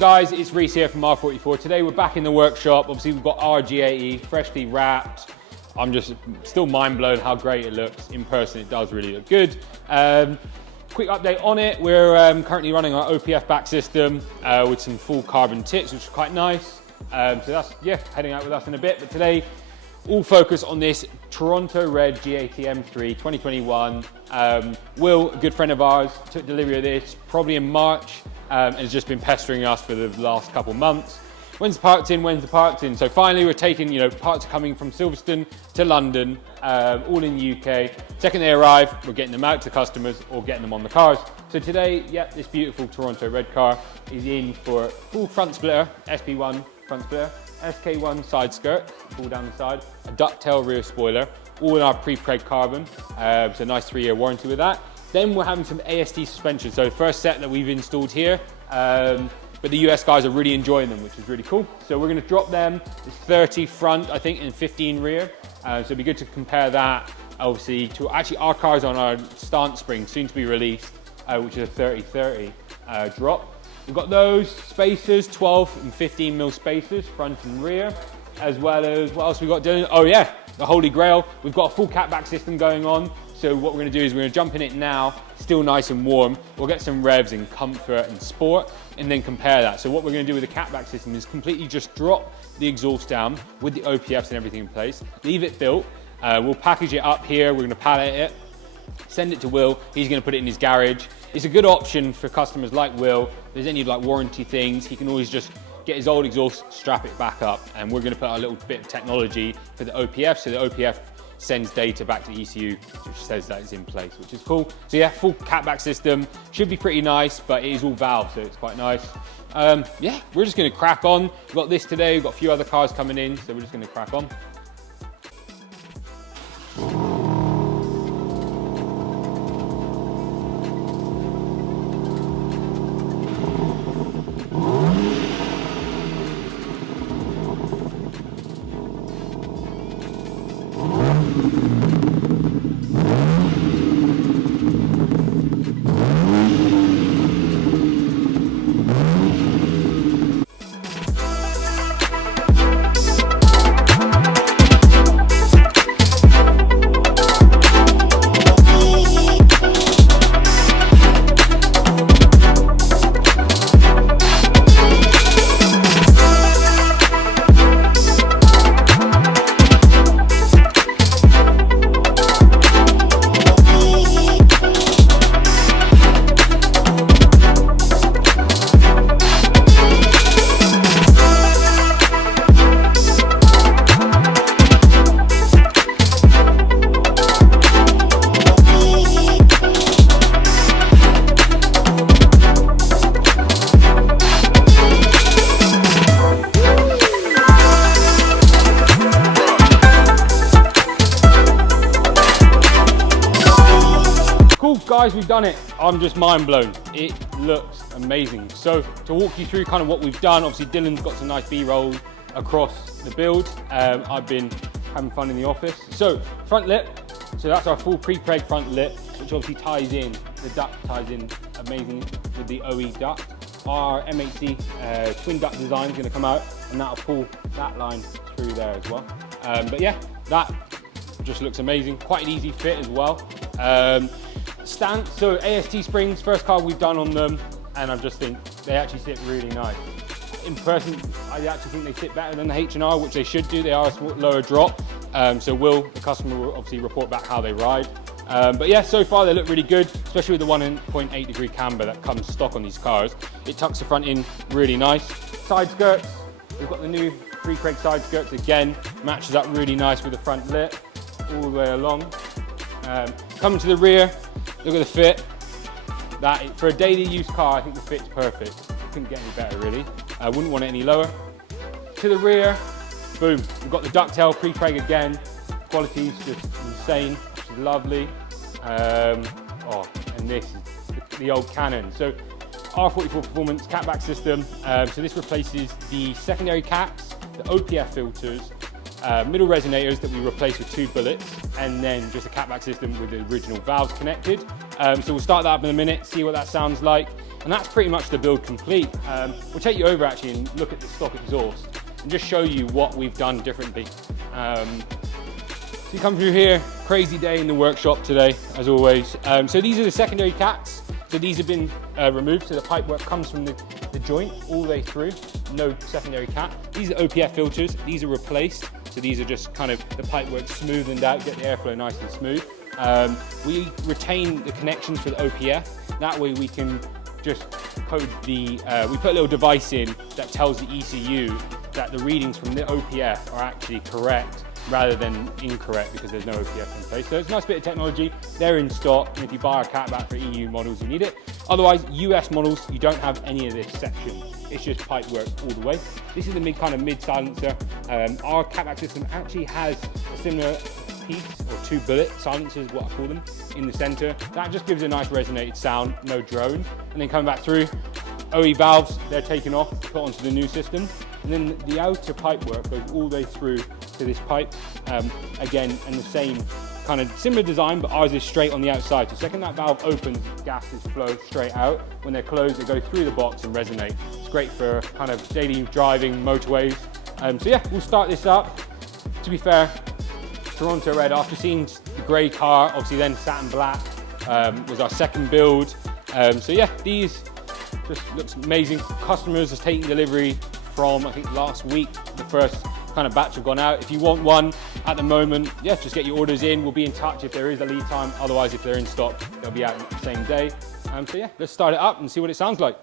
Guys, it's Reese here from R44. Today we're back in the workshop. Obviously we've got our G80 freshly wrapped. I'm just still mind blown how great it looks. In person it does really look good. Quick update on it. We're currently running our OPF back system with some full carbon tips, which is quite nice. So that's, yeah, heading out with us in a bit. But today, all focus on this Toronto Red G80 M3 2021. Will, a good friend of ours, took delivery of this probably in March. And has just been pestering us for the last couple months. When's the parts in? When's the parts in? So finally we're taking, parts are coming from Silverstone to London, all in the UK. Second they arrive, we're getting them out to customers or getting them on the cars. So today, yeah, this beautiful Toronto Red car is in for full front splitter, SP1 front splitter, SK1 side skirt, pull down the side, a ducktail rear spoiler, all in our pre-preg carbon. So nice 3-year warranty with that. Then we're having some AST suspension. So first set that we've installed here, but the US guys are really enjoying them, which is really cool. So we're gonna drop them, it's 30 front, I think, and 15 rear. So it'd be good to compare that, obviously, to actually our cars on our stance spring, soon to be released, which is a 30-30 drop. We've got those spacers, 12 and 15 mil spacers, front and rear, as well as, what else we got doing? Oh yeah, the holy grail. We've got a full catback system going on. So what we're gonna do is we're gonna jump in it now, still nice and warm. We'll get some revs in comfort and sport, and then compare that. So what we're gonna do with the catback system is completely just drop the exhaust down with the OPFs and everything in place, leave it built. We'll package it up here, we're gonna pallet it, send it to Will, he's gonna put it in his garage. It's a good option for customers like Will. If there's any warranty things, he can always just get his old exhaust, strap it back up, and we're gonna put a little bit of technology for the OPF, so the OPF sends data back to ECU, which says that it's in place, which is cool. So yeah, full catback system. Should be pretty nice, but it is all valve, so it's quite nice. Yeah, we're just gonna crack on. We've got this today, we've got a few other cars coming in, so we're just gonna crack on. Guys, we've done it. I'm just mind blown. It looks amazing. So to walk you through kind of what we've done, obviously Dylan's got some nice B-roll across the build. I've been having fun in the office. So front lip, so that's our full pre-preg front lip, which obviously ties in, the duct ties in amazing with the OE duct. Our M8C twin duct design is going to come out, and that'll pull that line through there as well. But yeah, that just looks amazing. Quite an easy fit as well. Stance, so AST springs, first car we've done on them, and I just think they actually sit really nice. In person, I actually think they sit better than the H&R, which they should do. They are a lower drop, so the customer will obviously report back how they ride. But yeah, so far they look really good, especially with the 1.8 degree camber that comes stock on these cars. It tucks the front in really nice. Side skirts, we've got the new pre-preg side skirts again, matches up really nice with the front lip all the way along. Coming to the rear, look at the fit. For a daily use car, I think the fit's perfect. Couldn't get any better really. I wouldn't want it any lower. To the rear, boom. We've got the ducktail pre-preg again. Quality's just insane, which is lovely. Oh, and this is the old Canon. So R44 Performance catback system. So this replaces the secondary caps, the OPF filters, middle resonators that we replaced with 2 bullets, and then just a catback system with the original valves connected. So we'll start that up in a minute, see what that sounds like. And that's pretty much the build complete. We'll take you over actually and look at the stock exhaust and just show you what we've done differently. So you come through here, crazy day in the workshop today, as always. So these are the secondary caps. So these have been removed, so the pipework comes from the joint all the way through, no secondary cap. These are OPF filters, these are replaced. So these are just kind of the pipework smoothened out, get the airflow nice and smooth. We retain the connections for the OPF. That way we can just code the, we put a little device in that tells the ECU that the readings from the OPF are actually correct rather than incorrect because there's no OPF in place. So it's a nice bit of technology. They're in stock, and if you buy a catback for EU models, you need it. Otherwise, US models, you don't have any of this section. It's just pipe work all the way. This is the kind of mid silencer. Our catback system actually has a similar piece, or 2 bullet silencers, what I call them, in the center. That just gives a nice resonated sound, no drone. And then coming back through, OE valves, they're taken off, put onto the new system. And then the outer pipe work goes all the way through to this pipe. Again, and the same kind of similar design, but ours is straight on the outside. So the second that valve opens, gases flow straight out. When they're closed, they go through the box and resonate. It's great for kind of daily driving, motorways. So yeah, we'll start this up. To be fair, Toronto Red, after seeing the grey car, obviously then satin black, was our second build. So yeah, these just looks amazing. Customers has taken delivery from, I think, last week. The first kind of batch have gone out. If you want one at the moment, yeah, just get your orders in. We'll be in touch if there is a lead time. Otherwise, if they're in stock, they'll be out the same day. So yeah, let's start it up and see what it sounds like.